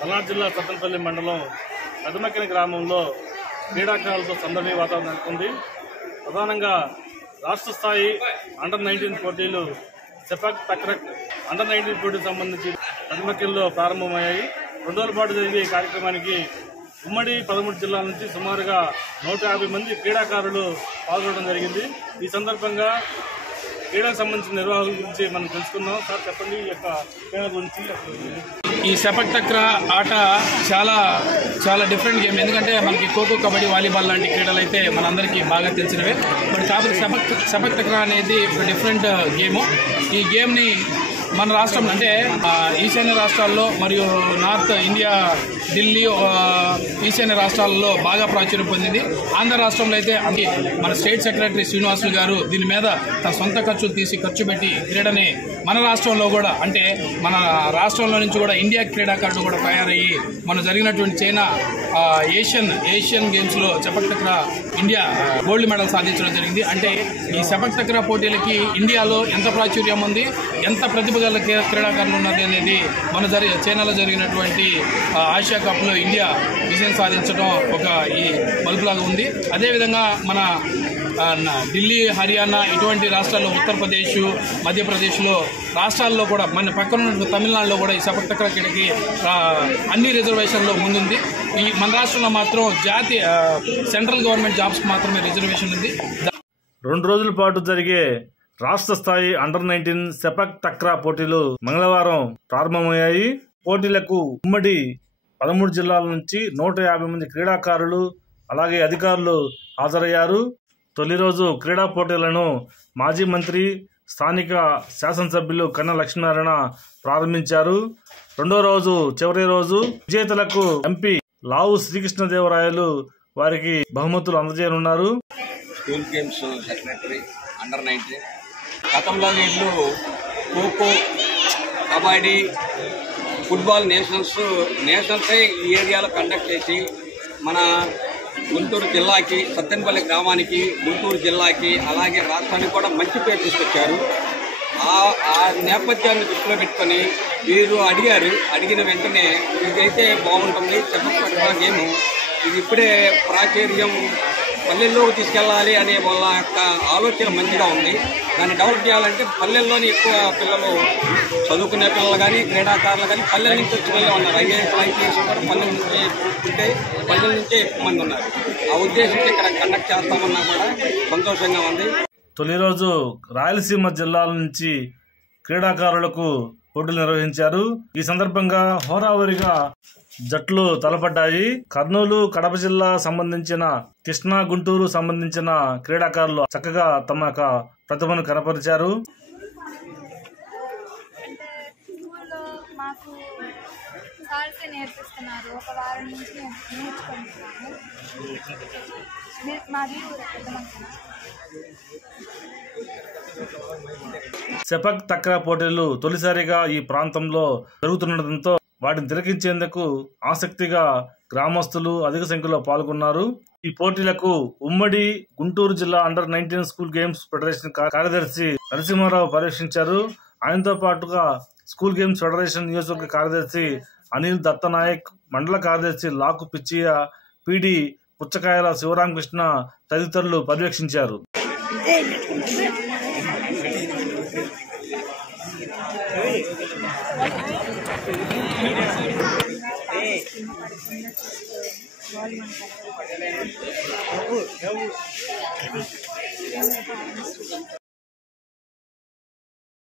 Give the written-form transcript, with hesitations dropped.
పల్నాడు జిల్లా సత్తెనపల్లి మండలం పెదమక్కిన గ్రామంలో క్రీడాకారులతో సందడి వాతావరణం నెలకొంది. ప్రధానంగా రాష్ట్ర స్థాయి అండర్-19 పోటీలు సెపాక్ తక్రా అండర్-19 పోటీకి సంబంధించి పెదమక్కిలో ప్రారంభమయ్యాయి. 2 రోజుల పాటు జరిగే ఈ కార్యక్రమానికి ఉమ్మడి 13 జిల్లాల నుంచి సుమారుగా 150 మంది క్రీడాకారులు పాల్గొనడం జరిగింది. ఈ సందర్భంగా క్రీడకు సంబంధించిన నిర్వాహకుల గురించి మనం తెలుసుకుందాం. సార్ చెప్పండి, ఈ యొక్క క్రీడ గురించి. ఈ సెపక్ తక్రా ఆట చాలా డిఫరెంట్ గేమ్. ఎందుకంటే మనకి ఖోఖో, కబడ్డీ, వాలీబాల్ లాంటి క్రీడలు అయితే మనందరికీ బాగా తెలిసినవే. బట్ కాకపోతే సెపక్ తక్రా అనేది ఒక డిఫరెంట్ గేము. ఈ గేమ్ని మన రాష్ట్రం అంటే ఈశాన్య రాష్ట్రాల్లో మరియు నార్త్ ఇండియా, ఢిల్లీ, ఈశాన్య రాష్ట్రాల్లో బాగా ప్రాచుర్యం పొందింది. ఆంధ్ర రాష్ట్రంలో అయితే మన స్టేట్ సెక్రటరీ శ్రీనివాసులు గారు దీని మీద తన సొంత ఖర్చులు తీసి ఖర్చు పెట్టి క్రీడని మన రాష్ట్రంలో కూడా అంటే మన రాష్ట్రంలో నుంచి కూడా ఇండియా క్రీడాకారులు కూడా తయారయ్యి మన జరిగినటువంటి చైనా ఏషియన్ గేమ్స్లో సెపక్ తక్రా ఇండియా గోల్డ్ మెడల్ సాధించడం జరిగింది. అంటే ఈ సెపక్ తక్రా పోటీలకి ఇండియాలో ఎంత ప్రాచుర్యం ఉంది, ఎంత ప్రతిభ గల క్రీడాకారులు ఉన్నది అనేది మన చైనాలో జరిగినటువంటి ఆసియా కప్లో ఇండియా విజయం సాధించడం ఒక ఈ మలుపులాగా ఉంది. అదేవిధంగా మన ఢిల్లీ, హర్యానా ఇటువంటి రాష్ట్రాల్లో, ఉత్తరప్రదేశ్, మధ్యప్రదేశ్లో రాష్ట్రాల్లో కూడా మన పక్కన ఉన్న తమిళనాడులో కూడా ఈ సెపక్ తక్రా క్రీడకి అన్ని రిజర్వేషన్లో ముందుంది. ఈ మన రాష్ట్రంలో మాత్రం సెంట్రల్ గవర్నమెంట్ జాబ్స్కి మాత్రమే రిజర్వేషన్ ఉంది. 2 రోజుల పాటు జరిగే రాష్ట్ర స్థాయి అండర్-19 సెపక్ తక్రా పోటీలు మంగళవారం ప్రారంభమయ్యాయి. పోటీలకు ఉమ్మడి 13 జిల్లాల నుంచి 150 మంది క్రీడాకారులు అలాగే అధికారులు హాజరయ్యారు. తొలి రోజు క్రీడా పోటీలను మాజీ మంత్రి, స్థానిక శాసనసభ్యులు కన్నా లక్ష్మీనారాయణ ప్రారంభించారు. 2వ రోజు చివరి రోజు విజేతలకు ఎంపీ లావు శ్రీకృష్ణదేవరాయలు వారికి బహుమతులు అందజేయనున్నారు. స్కూల్ గేమ్స్ సెక్రటరీ అండర్-19 గతంలో వీళ్ళు ఖోఖో, కబడ్డీ, ఫుట్బాల్ నేషనల్స్ ఈ ఏరియాలో కండక్ట్ చేసి మన గుంటూరు జిల్లాకి, సత్తెనపల్లి గ్రామానికి, గుంటూరు జిల్లాకి అలాగే రాష్ట్రానికి కూడా మంచి పేరు తీసుకొచ్చారు. ఆ నేపథ్యాన్ని దృష్టిలో పెట్టుకొని వీరు అడిగిన వెంటనే ఇదైతే బాగుంటుంది, సెపక్ తక్రా గేము ఇది ఇప్పుడే ప్రాచుర్యం పల్లెల్లోకి తీసుకెళ్ళాలి అనే వాళ్ళ యొక్క ఆలోచన మంచిగా ఉంది. దాన్ని డెవలప్ చేయాలంటే పల్లెల్లోని ఎక్కువ పిల్లలు, చదువుకునే పిల్లలు కానీ క్రీడాకారులు కానీ పల్లెల నుంచి వచ్చి వెళ్ళి ఉన్నారు. ఐఏఎస్ కూడా పల్లెల నుంచే ఎక్కువ మంది ఉన్నారు. ఆ ఉద్దేశంతో ఇక్కడ కండక్ట్ చేస్తామన్నా కూడా సంతోషంగా ఉంది. తొలి రోజు రాయలసీమ జిల్లాల నుంచి క్రీడాకారులకు పోటీలు నిర్వహించారు. ఈ సందర్భంగా హోరావరిగా జట్లు తలపడ్డాయి. కర్నూలు, కడప జిల్లా సంబంధించిన, కృష్ణా, గుంటూరు సంబంధించిన క్రీడాకారులు చక్కగా తమ యొక్క ప్రతిభను కనపరిచారు. సెపక్ తక్రా పోటీలు తొలిసారిగా ఈ ప్రాంతంలో జరుగుతుండటంతో వాటిని తిలకించేందుకు ఆసక్తిగా గ్రామస్తులు అధిక సంఖ్యలో పాల్గొన్నారు. ఈ పోటీలకు ఉమ్మడి గుంటూరు జిల్లా అండర్-19 స్కూల్ గేమ్స్ ఫెడరేషన్ కార్యదర్శి నరసింహారావు పర్యవేక్షించారు. ఆయనతో పాటుగా స్కూల్ గేమ్స్ ఫెడరేషన్ నియోజకవర్గ కార్యదర్శి అనిల్ దత్తనాయక్, మండల కార్యదర్శి లాకు పిచ్చయ్య, పీడి పుచ్చకాయల శివరామకృష్ణ తదితరులు పర్యవేక్షించారు.